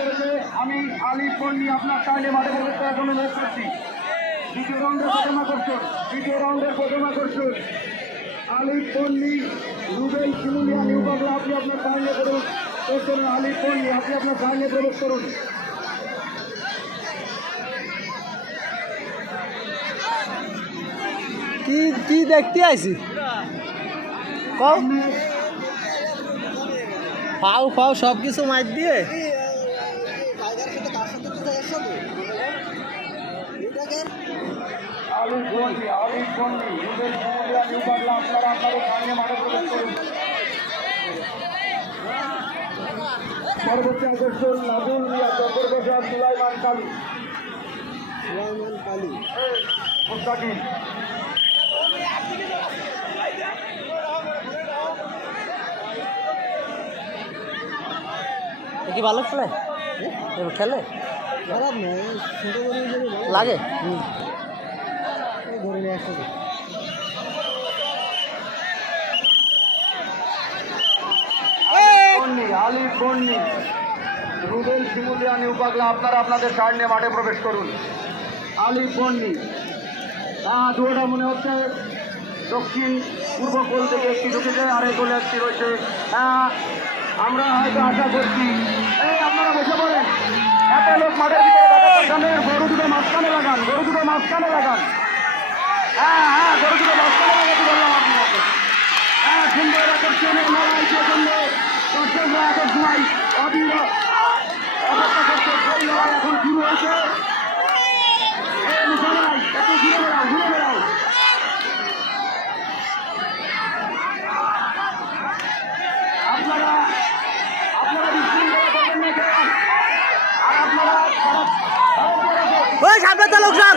করেছে আমি আলী পন্নি আপনার চাইলে মাঠে প্রবেশ করার জন্য অনুরোধ করছি। দ্বিতীয় রাউন্ডের প্রথম আকর্ষণ দ্বিতীয় রাউন্ডের প্রথম আকর্ষণ আলী পন্নি রুবেল শিমুলিয়া নিউ বাংলা আপনি আপনার চাইলে প্রবেশ করছেন আলী পন্নি আপনি আপনার চাইলে প্রবেশ করুন। কি কি দেখতে আইছি? কও। ফাউ ফাউ সব কিছু মাইর দিয়ে। আলী আলী পন্নি রুবেল শিমুলিয়া নিউ বাংলা আপনারা আপনাদের চাইলে মাঠে প্রবেশ করুন। পরবর্তী আকর্ষণ নাজুল মিয়া জব্বর প্রসাদ সুলাইমান কালী। মুস্তাকিম। এ কি ভালো খেলে এ খেলে? লাগে? আপনারা আপনাদের কার্ড নিয়ে মাঠে প্রবেশ করুন। আলী পন্নি। হ্যাঁ দুটা মনে হচ্ছে দক্ষিণ পূর্ব কোল থেকে একটি ঢুকেছে, আর এই কোলে একটি রয়েছে হ্যাঁ আমরা হয়তো আশা করছি এই আপনারা বসে পড়েন। এত লোক মাঠের ভিতরে গরু দুটো মাঝখানে লাগান গরু দুটো মাঝখানে লাগান। হ্যাঁ হ্যাঁ গরু দুটো মাঝখানে লাগাতে বললাম আপনাকে। হ্যাঁ সুন্দর আকর্ষণের লড়াই জন্য দর্শকরা এখন সময় অধীর। অপেক্ষা সামনে চালক স্যার